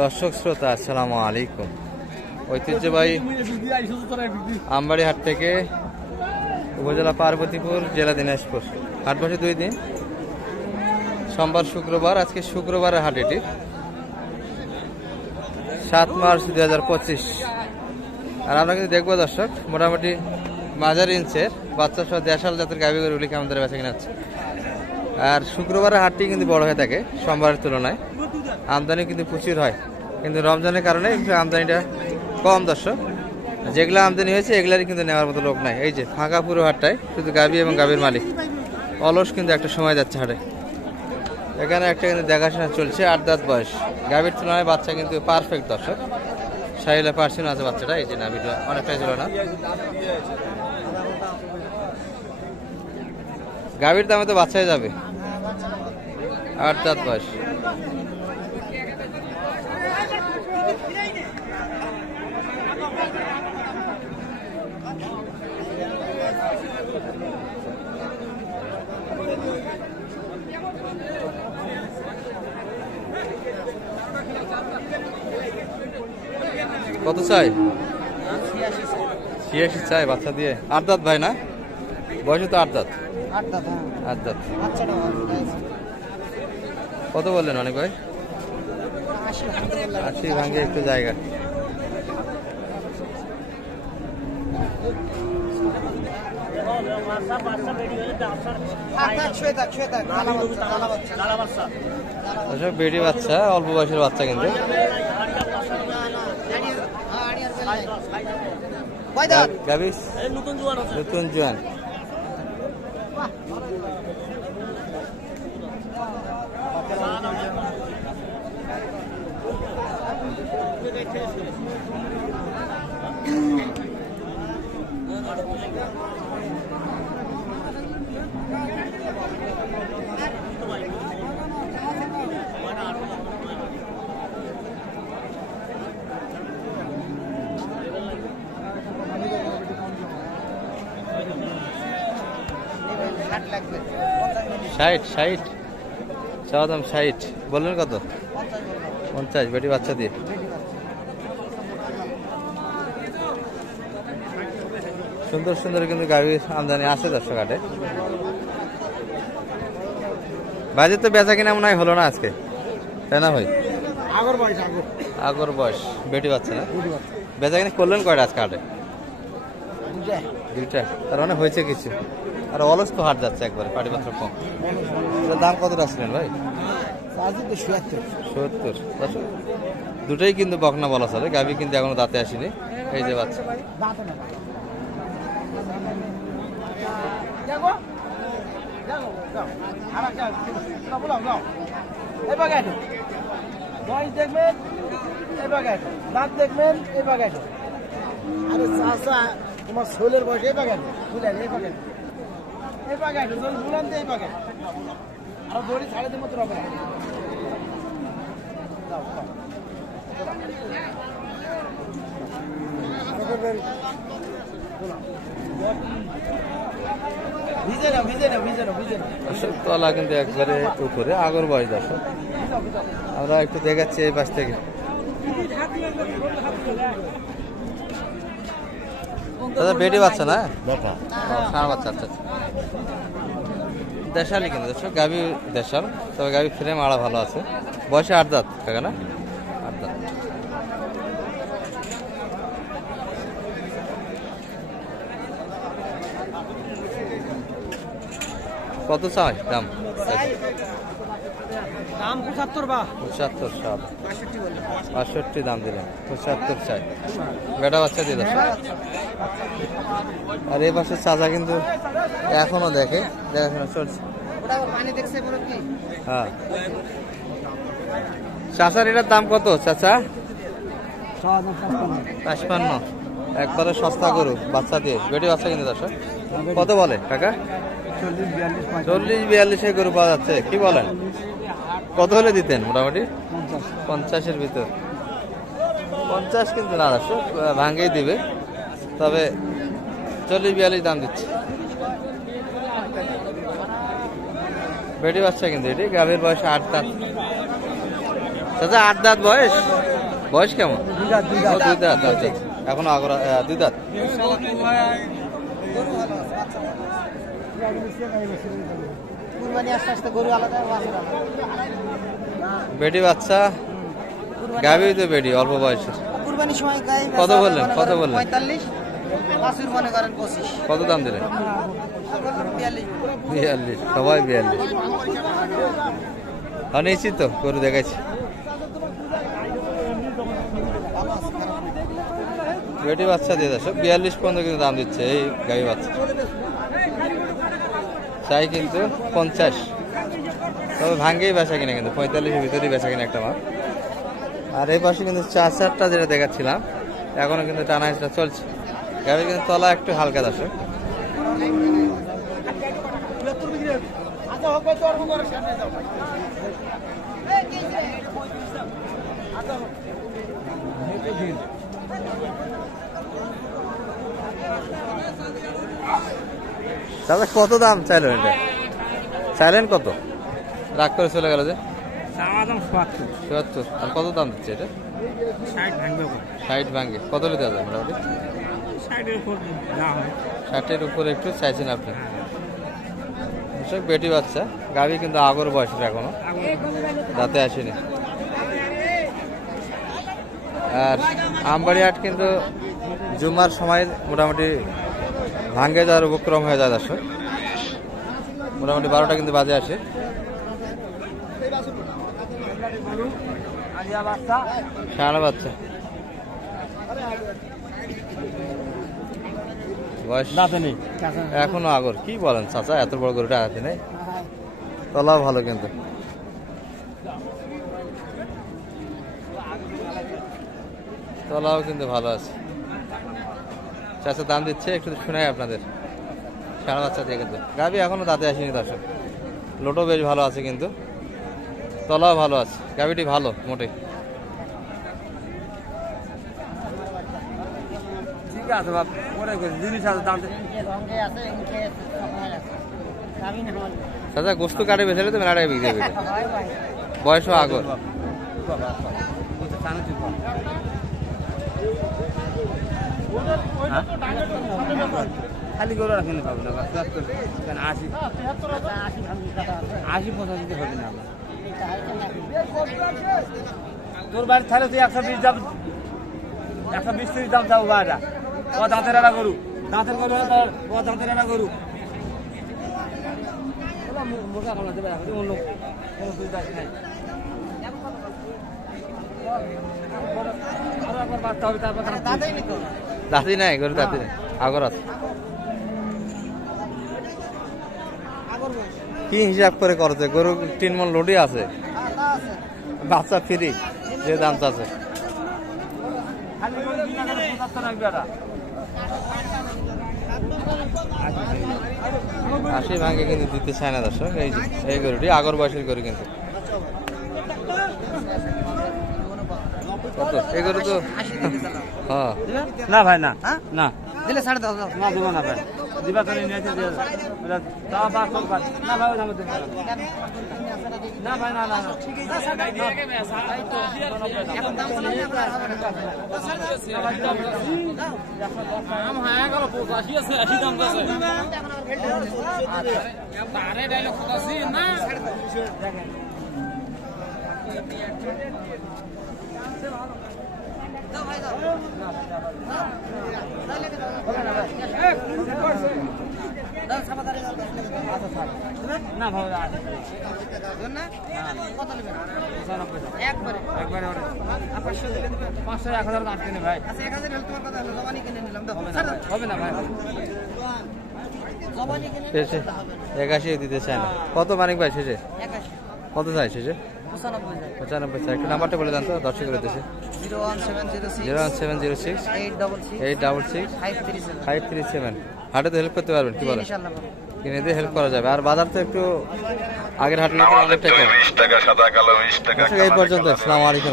দর্শক শ্রোতা আসসালামু আলাইকুম। ঐতিহ্যবাহী আমবাড়ি হাট থেকে উপজেলা পার্বতীপুর, জেলা দিনাজপুর। হাট বসে 2 দিন, সোমবার শুক্রবার। আজকে শুক্রবারের হাট, এটি 7 মার্চ 2025। আর আমরা কিন্তু দেখবো দর্শক, মোটামুটি মাঝারি ইঞ্চের বাচ্চা সহ দেশাল জাতের গাভী গরুগুলি কেমন ধরে বেচা কিনা হচ্ছে। আর শুক্রবারের হাটটি কিন্তু বড় হয়ে থাকে সোমবারের তুলনায়, আমদানি কিন্তু প্রচুর হয়, কিন্তু রমজানের কারণে একটু আমদানিটা কম দর্শক। যেগুলো আমদানি হয়েছে এগুলারই কিন্তু নেওয়ার মতো লোক নাই। এই যে ফাঁকা পুরো হাটটায় শুধু গাভী এবং গাভীর মালিক, অলস কিন্তু একটা সময় যাচ্ছে হাটে। এখানে একটা কিন্তু দেখাশোনা চলছে, 8 দাঁত বয়স, গাভীর তুলনায় বাচ্চা কিন্তু পারফেক্ট দর্শক। সাইলে পার্সেন্ট আছে বাচ্চাটা। এই যে নাভিটা অনেকটাই ছিল না। গাভীর দামে তো বাচ্চাই যাবে, 8 দাঁত বয়স। কত চাই? 86 চাই বাচ্চা দিয়ে। 8 দাঁত ভাই না? বয়স তো 8 দাঁত। 8 দাঁত। কত বললেন অনেক ভাই? 80 ভাঙে একটু জায়গা। বেটি বাচ্চা, অল্প বয়সের বাচ্চা কিন্তু। নতুন জোয়ান। ষাট চাওয়া দাম 60। বললেন কত? 50 বেটি বাচ্চা দিয়ে। সুন্দর সুন্দর কিন্তু গাভীর আমদানি আছে দর্শক হাটে। বাজেট তো বেচা কিনা মনে হয় হলো না আজকে, তাই না ভাই? আগর বয়স বেটি বাচ্চা না? বেচা কিনা করলেন কয়টা আজকে হাটে? 2টা। তার মানে হয়েছে কিছু। আর অলস তো হাট যাচ্ছে একবারে, পাটিপত্র কম। দাম কত রাখছিলেন ভাই? 70। দুটোই কিন্তু বকনা বলা চলে, গাভী কিন্তু এখনো দাঁতে আসেনি। এই যে বাচ্চা, তোমার ষোলের বয়স এই বাগান বুঝলেন, এই বাগান এই বাগান বুলান এই বাগান আর দড়ি ছাড়ে দেবো তোর হবে। তলা কিন্তু একবারে উপরে, আগর বয়স দর্শক। আমরা একটু দেখাচ্ছি এই পাশ থেকে। বেটি বাচ্চা না? ষাঁড় বাচ্চা। আচ্ছা, দেশালি কিন্তু দর্শক, গাভী দেশাল, তবে গাভী ফ্রেম আড়া ভালো আছে। বয়সে 8 দাঁত কাকা না? 8 দাঁত। কত চাই দাম? 75। 65 দাম দিলেন, 75 চাই। বেটা বাচ্চা দিয়ে দর্শক। আর এই পাশে চাচা কিন্তু এখনো দেখাশোনা চলছে। হ্যাঁ, চাচার এটার দাম কত চাচা? 55। একবারে সস্তা গরু বাচ্চা দিয়ে, বেটি বাচ্চা কিন্তু দর্শক। কত বলে টাকা? 40-42 গরু পাওয়া যাচ্ছে। কি বলেন, কত হলে দিতেন? মোটামুটি 50-এর ভিতর। 50 কিন্তু না দর্শক, ভাঙেই দিবে, তবে 40-42 দাম দিচ্ছে। বেটি বাচ্চা কিন্তু এটি, গাভীর বয়স 8 দাঁত। চাচা 8 দাঁত বয়স? বয়স কেমন? দুই দাঁত, দুই দাঁত। ও, দুই দাঁত, আচ্ছা আচ্ছা। এখনো আগর দুই দাঁত। কুরবানি আস্তে আস্তে গরু আলাদা, বাছুর আলাদা। বেটি বাচ্চা, গাভী তো বেটি অল্প বয়সের। কুরবানির সময় গাই কত বললেন? কত বললেন? 45, বাছুর মনে করেন 25। কত দাম দিলেন? 42। 42, সবাই 42। নিশ্চিত তো গরু দেখাচ্ছি। বেটি বাচ্চা দিয়ে দর্শক 42 পর্যন্ত কিন্তু দাম দিচ্ছে এই গাভী বাচ্চা। চাই কিন্তু 50, তবে ভাঙ্গেই বেচা কিনে কিন্তু 45-এর ভিতরেই বেচা কিনে একটা মাল। আর এই পাশে কিন্তু 4-4টা যেটা দেখাচ্ছিলাম এখনো কিন্তু টানা হিসেবে চলছে। গাভীর কিন্তু তলা একটু হালকা দর্শক। তাহলে কত দাম চাইলেন? এটা চাইলেন কত? রাগ করে চলে গেল যে ৭৭। আর কত দাম দিচ্ছে এটা? 60 ভাঙ্গে। কত হলে দেওয়া যায় মোটামুটি? 60-এর উপরে একটু চাইছেন আপনি। বেটি বাচ্চা, গাভী কিন্তু আগর বয়সের, এখনো দাঁতে আসেনি। আর আমবাড়ি হাট কিন্তু জুমার সময় মোটামুটি ভাঙ্গে যাওয়ার উপক্রম হয়ে যায় দর্শক। মোটামুটি 12টা কিন্তু বাজে আসে। শাহানা বাচ্চা, বয়স এখনো আগর। কি বলেন চাচা, এত বড় গরুটা আছে নেই? তলাও ভালো কিন্তু। তলাও কিন্তু ভালো আছে। চাচা দাম দিচ্ছে, একটু শোনাই আপনাদের। শাহানা বাচ্চা দিয়ে কিন্তু গাভী এখনো দাঁতে আসেনি দর্শক। লোটও বেশ ভালো আছে কিন্তু, তলাও ভালো আছে। গাভীটি ভালো মোটে। ঠিক আছে বাপ, পরে জিনিস আছে দাম। চাচা গোস্ত কাটে বেচারে তো মেলাটাকে বিক্রি দেবে। বয়সও আগর। খালি গরু রাখেন পাবো না, 80-85 হবে না। তোর বাড়ি তাহলে তুই 120 দাম, 120-30 দাম চাবো বাড়া। ও দাঁতের একটা গরু, দাঁতের গরু, ও দাঁতের একটা গরু। মোটা কলা দেবে, অন্য কোনো সুবিধা নাই। দাঁতি নাই গরু, দাঁতি নাই, আগর আছে। কি হিসাব করে করছে? গরু 3 মণ লোডই আছে, বাচ্চা ফ্রি, যে দাম চাচ্ছে। 80 ভাঙে কিন্তু দিতে চায় না দর্শক। এই যে এই গরুটি আগর বয়সের গরু কিন্তু। কত এই গরু তো? হ্যাঁ না ভাই, না না দিলে 10.5 না দিব না ভাই, দিবা তো নিয়েছে তা বা কম কাজ না ভাই, দাম দেব না ভাই, না না ঠিক আছে এখন দাম বললাম না আপনার হবে না। আম হয়ে গেল 85 আছে, 80 দাম আছে। আচ্ছা আরে ডাইলগ আছে না, দাও ভাই দাও। দাও সাবাদারে দাও। না ভাই দেন না? কত নেবেন? 95 একবারে একবারে ওরে আর 500 দিলে দেবেন? 500 1000 দাম কিনে ভাই। আচ্ছা 1000 হলে তোমার কথা হলো, জবানি কিনে নিলাম। দাও হবে না ভাই, জবানি কিনে শেষে 81 দিতে চায় না। কত মানিক ভাই শেষে 81 কত চাই শেষে? 95 যায়। 95 চাই। একটু নাম্বারটা বলে দেন তো দর্শকের উদ্দেশ্যে। 01706 01706 866 866 537। 537। হাটে তো হেল্প করতে পারবেন, কি বলেন? ইনশাআল্লাহ। কিনে দিয়ে হেল্প করা যাবে। আর বাজার তো একটু আগের হাটের আমাদের অনেকটাই কম। 20 টাকা সাদা কালো 20 টাকা এই পর্যন্ত। আসসালামু আলাইকুম।